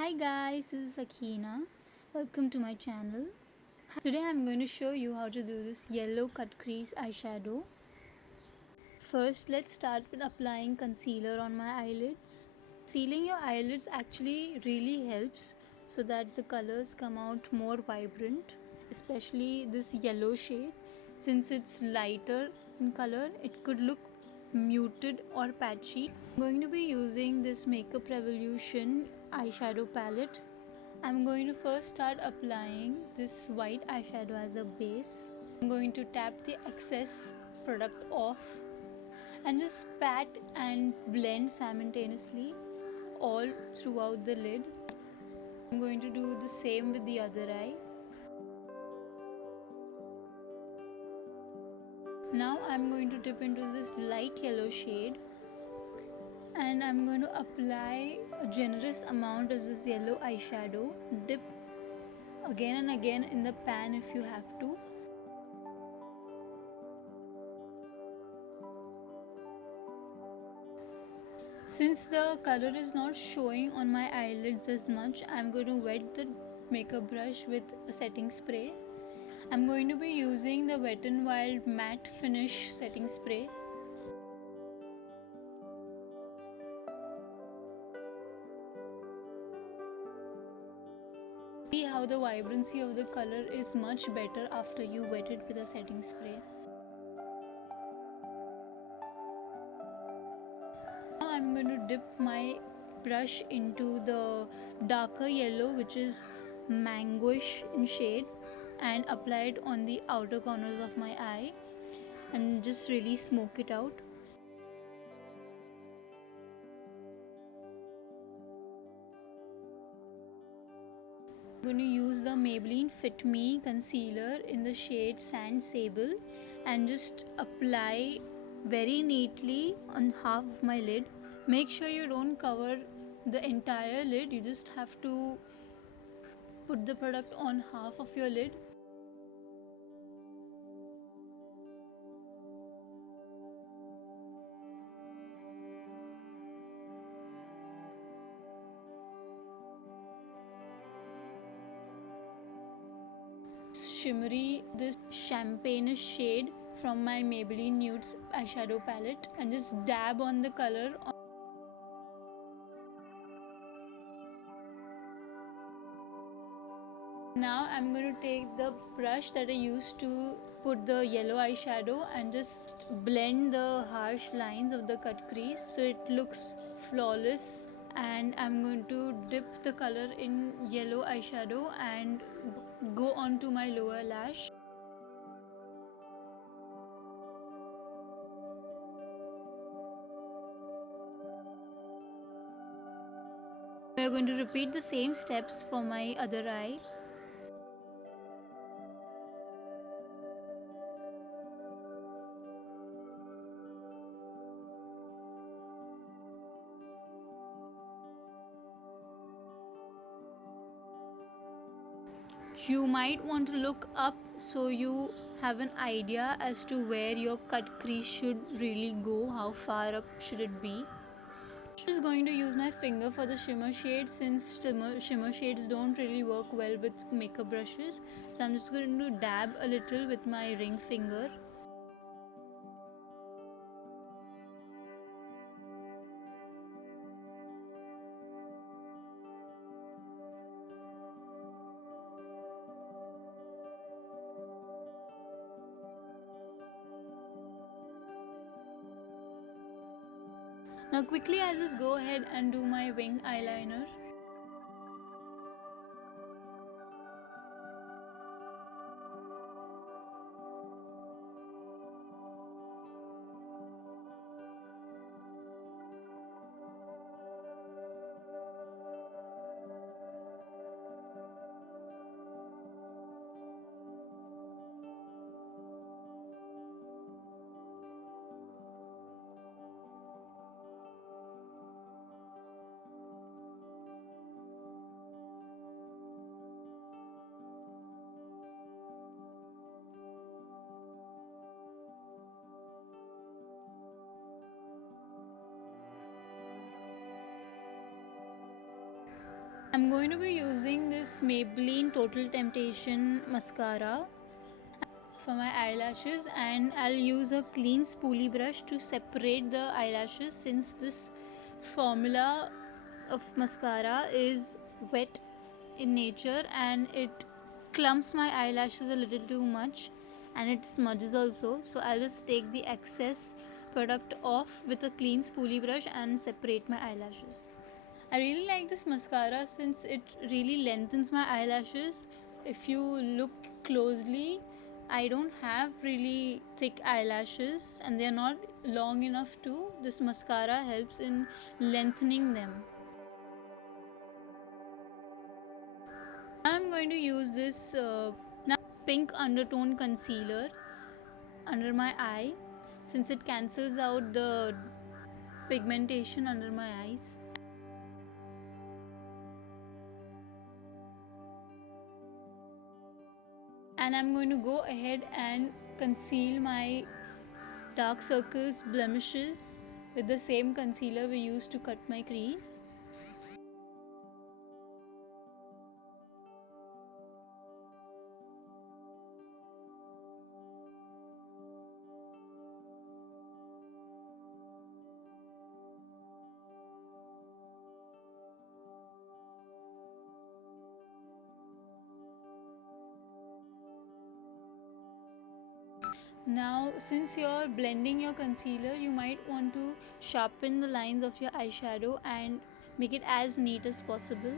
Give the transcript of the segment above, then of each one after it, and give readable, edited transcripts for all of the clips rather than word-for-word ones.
Hi guys, this is Akina. Welcome to my channel. Today I'm going to show you how to do this yellow cut crease eyeshadow. First, let's start with applying concealer on my eyelids. Sealing your eyelids actually really helps so that the colors come out more vibrant, especially this yellow shade. Since it's lighter in color, it could look muted or patchy. I'm going to be using this Makeup Revolution eyeshadow palette. I'm going to first start applying this white eyeshadow as a base. I'm going to tap the excess product off and just pat and blend simultaneously all throughout the lid. I'm going to do the same with the other eye. Now I'm going to dip into this light yellow shade and I'm going to apply a generous amount of this yellow eyeshadow. Dip again and again in the pan if you have to. Since the color is not showing on my eyelids as much, I'm going to wet the makeup brush with a setting spray. I'm going to be using the Wet n Wild matte finish setting spray. See how the vibrancy of the color is much better after you wet it with a setting spray. Now I'm going to dip my brush into the darker yellow, which is mangoish in shade, and apply it on the outer corners of my eye and just really smoke it out. I'm going to use the Maybelline Fit Me concealer in the shade Sand Sable and just apply very neatly on half of my lid. Make sure you don't cover the entire lid, you just have to put the product on half of your lid. Shimmery, this champagne shade from my Maybelline Nudes eyeshadow palette and just dab on the color. Now I'm going to take the brush that I used to put the yellow eyeshadow and just blend the harsh lines of the cut crease so it looks flawless. And I'm going to dip the color in yellow eyeshadow and go onto my lower lash. We are going to repeat the same steps for my other eye. You might want to look up so you have an idea as to where your cut crease should really go, how far up should it be. I'm just going to use my finger for the shimmer shade since shimmer shades don't really work well with makeup brushes. So I'm just going to dab a little with my ring finger. Now quickly I'll just go ahead and do my wing eyeliner. I'm going to be using this Maybelline Total Temptation mascara for my eyelashes, and I'll use a clean spoolie brush to separate the eyelashes, since this formula of mascara is wet in nature and it clumps my eyelashes a little too much and it smudges also. So I'll just take the excess product off with a clean spoolie brush and separate my eyelashes. I really like this mascara since it really lengthens my eyelashes. If you look closely, I don't have really thick eyelashes and they are not long enough too. This mascara helps in lengthening them. I'm going to use this pink undertone concealer under my eye, since it cancels out the pigmentation under my eyes. And I'm going to go ahead and conceal my dark circles, blemishes with the same concealer we used to cut my crease. Now, since you're blending your concealer, you might want to sharpen the lines of your eyeshadow and make it as neat as possible.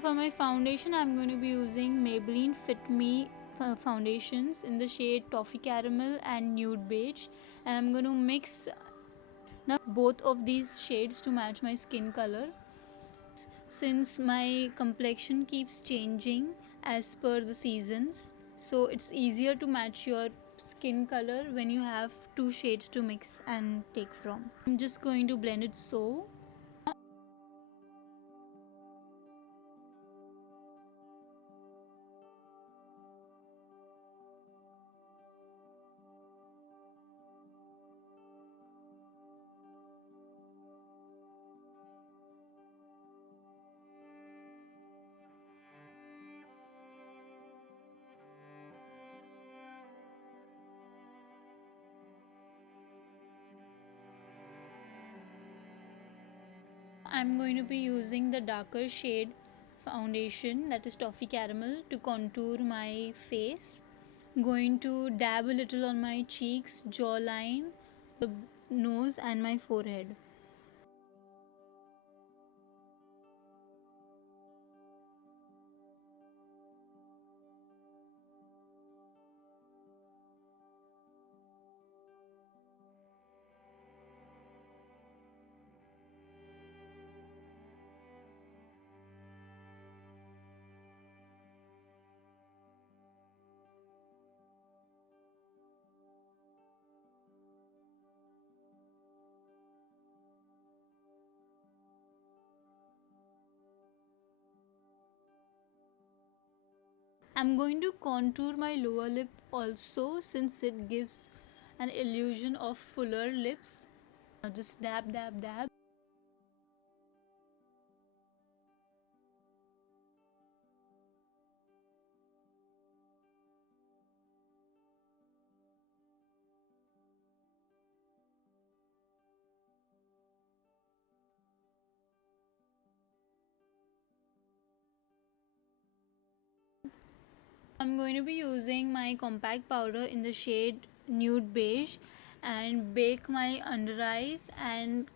For my foundation, I'm going to be using Maybelline Fit Me foundations in the shade Toffee Caramel and Nude Beige, and I'm going to mix now both of these shades to match my skin color. Since my complexion keeps changing as per the seasons, so it's easier to match your skin color when you have two shades to mix and take from. I'm just going to blend it so. I'm going to be using the darker shade foundation, that is Toffee Caramel, to contour my face. I'm going to dab a little on my cheeks, jawline, the nose and my forehead. I'm going to contour my lower lip also, since it gives an illusion of fuller lips. Now just dab, dab, dab. I'm going to be using my compact powder in the shade Nude Beige and bake my under eyes and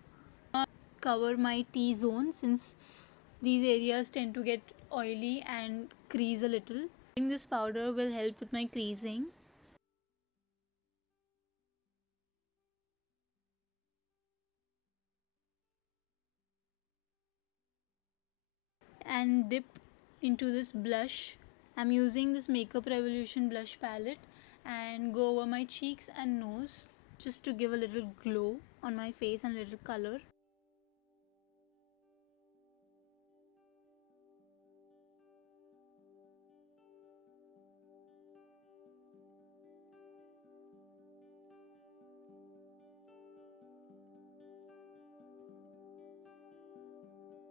cover my T-zone, since these areas tend to get oily and crease a little. This powder will help with my creasing. and dip into this blush. I'm using this Makeup Revolution blush palette and go over my cheeks and nose just to give a little glow on my face and a little color.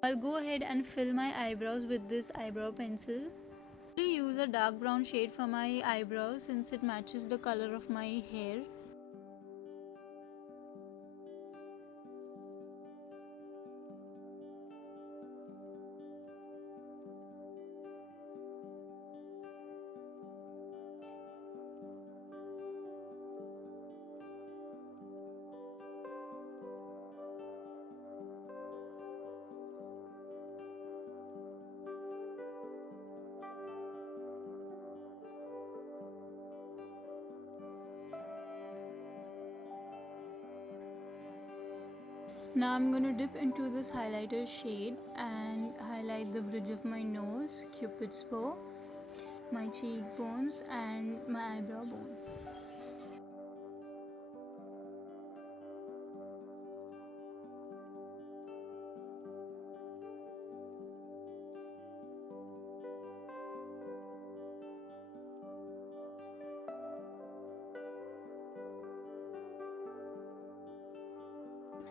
I'll go ahead and fill my eyebrows with this eyebrow pencil. I use a dark brown shade for my eyebrows since it matches the color of my hair. Now I'm going to dip into this highlighter shade and highlight the bridge of my nose, Cupid's bow, my cheekbones and my eyebrow bone.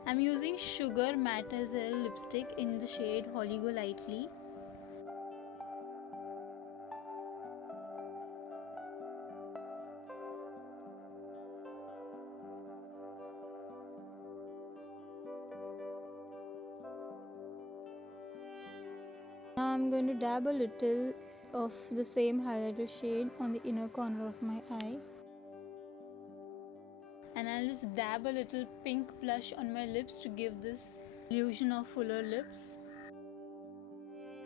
I'm using Sugar Mademoiselle lipstick in the shade Holly Golightly. Now I'm going to dab a little of the same highlighter shade on the inner corner of my eye. And I'll just dab a little pink blush on my lips to give this illusion of fuller lips.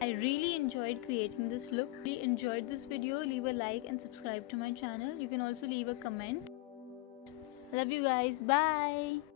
I really enjoyed creating this look. If you enjoyed this video, leave a like and subscribe to my channel. You can also leave a comment. I love you guys. Bye.